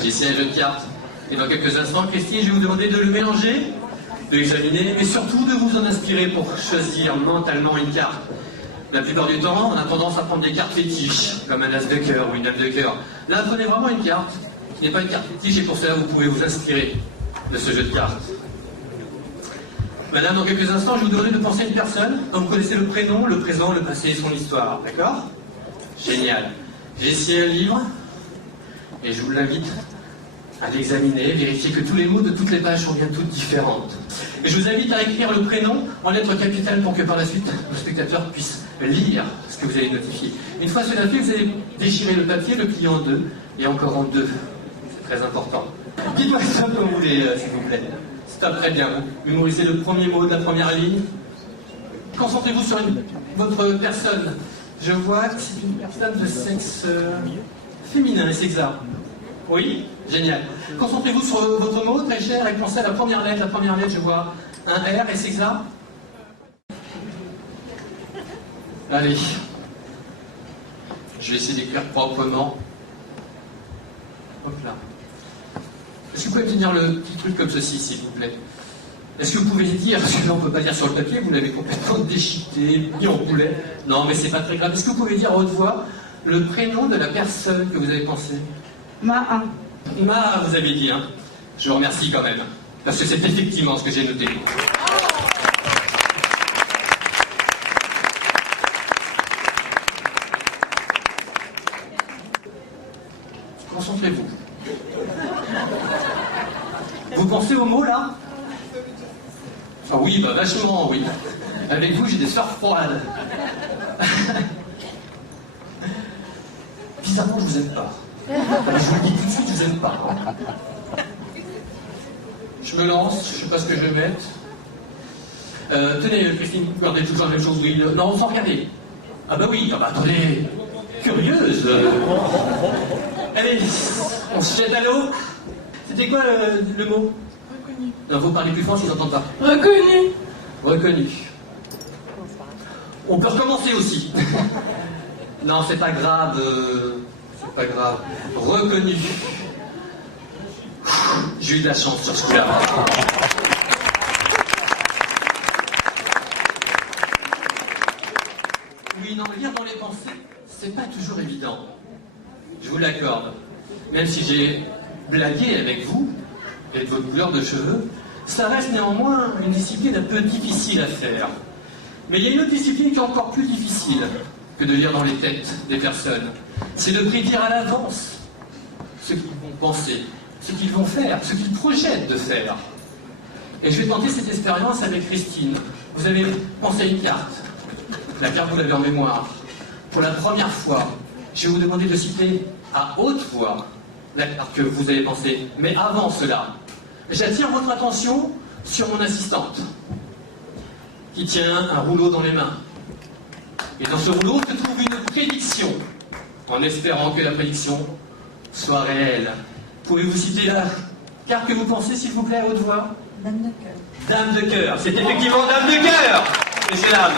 J'ai ici un jeu de cartes. Et dans quelques instants, Christine, je vais vous demander de le mélanger, de l'examiner, mais surtout de vous en inspirer pour choisir mentalement une carte. La plupart du temps, on a tendance à prendre des cartes fétiches, comme un as de cœur ou une dame de cœur. Là, prenez vraiment une carte qui n'est pas une carte fétiche, et pour cela, vous pouvez vous inspirer de ce jeu de cartes. Madame, dans quelques instants, je vais vous demander de penser à une personne dont vous connaissez le prénom, le présent, le passé et son histoire. D'accord? Génial. J'ai ici un livre, et je vous l'invite à l'examiner, vérifier que tous les mots de toutes les pages sont bien toutes différentes. Et je vous invite à écrire le prénom en lettres capitales pour que par la suite, le spectateur puisse lire ce que vous avez notifié. Une fois cela fait, vous allez déchirer le papier, le plier en deux, et encore en deux. C'est très important. Dites-moi stop comme vous voulez, s'il vous plaît. Stop, très bien. Vous mémorisez le premier mot de la première ligne. Concentrez-vous sur votre personne. Je vois que c'est une personne de sexe féminin, c'est exact. Oui, génial. Concentrez-vous sur votre mot, très cher, et pensez à la première lettre. La première lettre, je vois un R, et c'est exact. Allez. Je vais essayer d'écrire proprement. Hop là. Est-ce que vous pouvez me tenir le petit truc comme ceci, s'il vous plaît? Est-ce que vous pouvez dire, parce que là on ne peut pas lire sur le papier, vous l'avez complètement déchiqueté, mis en poulet. Non, mais c'est pas très grave. Est-ce que vous pouvez dire à haute voix le prénom de la personne que vous avez pensé? Maha. Maha, vous avez dit, hein. Je vous remercie quand même, parce que c'est effectivement ce que j'ai noté. Concentrez-vous. Vous pensez aux mots, là? Ah oui, bah vachement, oui. Avec vous, j'ai des sueurs froides. Bizarrement, je vous aime pas. Je vous le dis tout de suite, je vous aime pas. Je me lance, je sais pas ce que je vais mettre. Tenez, Christine, vous regardez toujours la même chose, oui. Non, sans regarder. Ah bah oui, ah bah attendez. Curieuse. Allez, on se jette à l'eau. C'était quoi le mot? Reconnu. Non, vous parlez plus fort, je vous entends pas. Reconnu. Reconnu. On peut recommencer aussi. Non, c'est pas grave. C'est pas grave. Reconnu. J'ai eu de la chance sur ce coup-là. Oui, non, lire dans les pensées, c'est pas toujours évident. Je vous l'accorde. Même si j'ai blagué avec vous et de votre couleur de cheveux, ça reste néanmoins une discipline un peu difficile à faire. Mais il y a une autre discipline qui est encore plus difficile que de lire dans les têtes des personnes. C'est de prédire à l'avance ce qu'ils vont penser, ce qu'ils vont faire, ce qu'ils projettent de faire. Et je vais tenter cette expérience avec Christine. Vous avez pensé à une carte. La carte, vous l'avez en mémoire. Pour la première fois, je vais vous demander de citer à haute voix la carte que vous avez pensée. Mais avant cela, j'attire votre attention sur mon assistante, qui tient un rouleau dans les mains. Et dans ce rouleau se trouve une prédiction, en espérant que la prédiction soit réelle. Pouvez-vous citer la carte que vous pensez, s'il vous plaît, à haute voix? Dame de cœur. Dame de cœur. C'est effectivement Dame de cœur, messieurs dames.